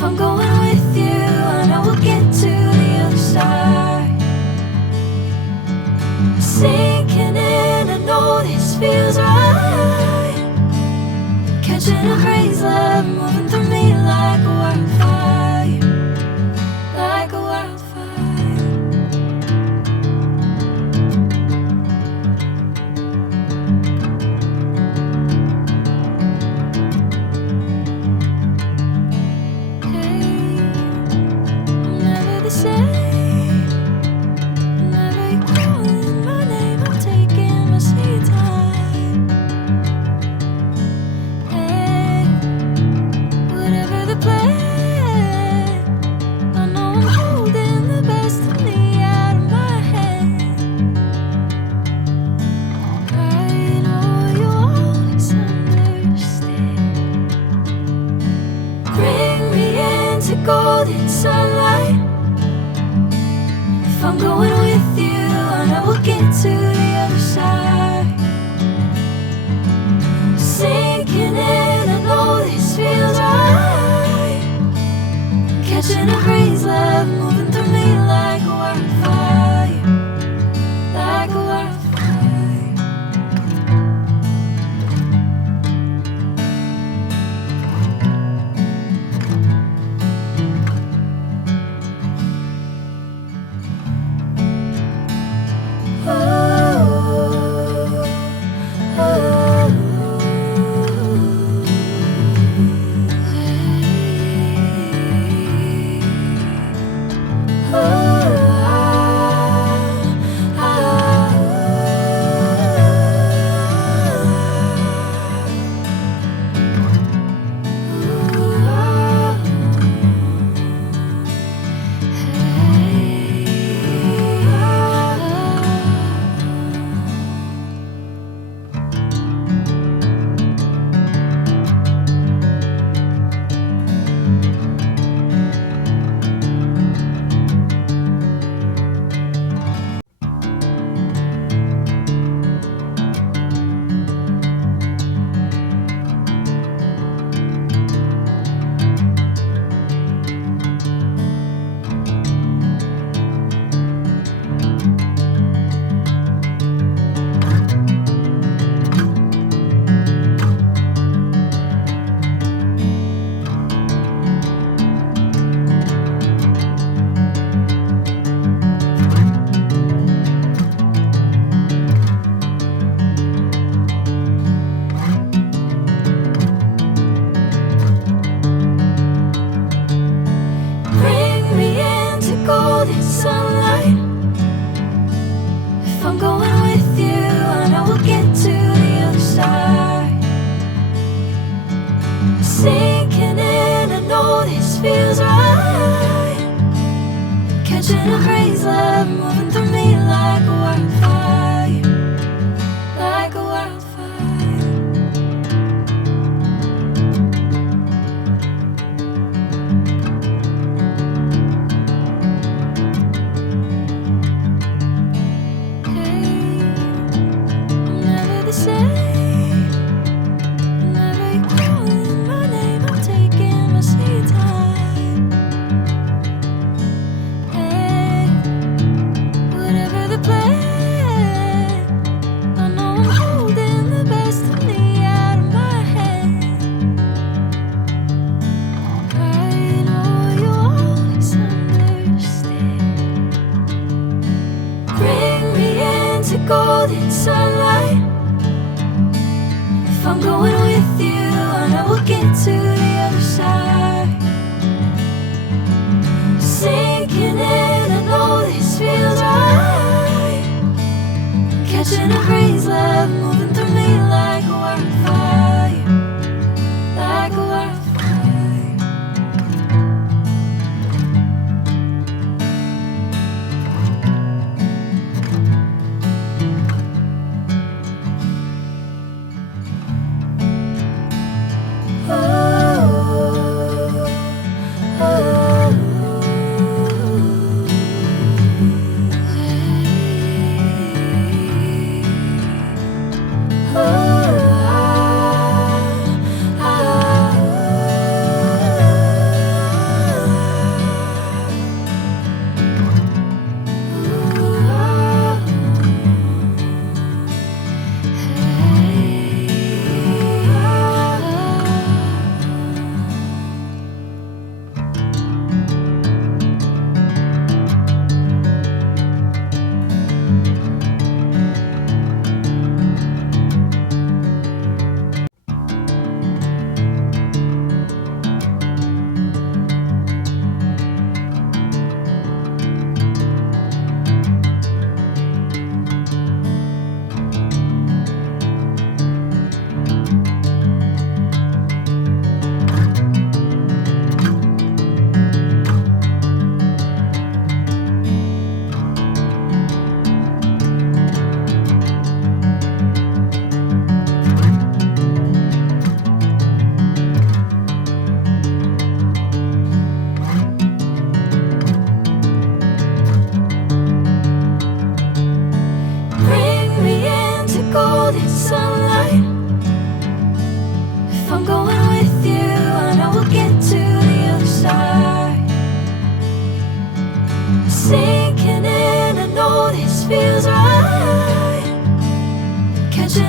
If I'm going with you, I know we'll get to the other side. Sinking in, I know this feels right. Catching a crazy love, moving through me like a wildfire, like a wildfire. Golden sunlight. If I'm going with you, I know we'll get to the other side. Sinking in, I know this feels right. Catching a crazy love, moving through me like a wildfire, like a wildfire. Sunlight. If I'm going with you, I know we'll get to the other side. Sinking in, I know this feels right. Catching a crazy love, moving through me like a wildfire, like a wildfire. Whenever you're calling my name, I'm taking my sweet time.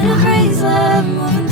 Catching a crazy love moving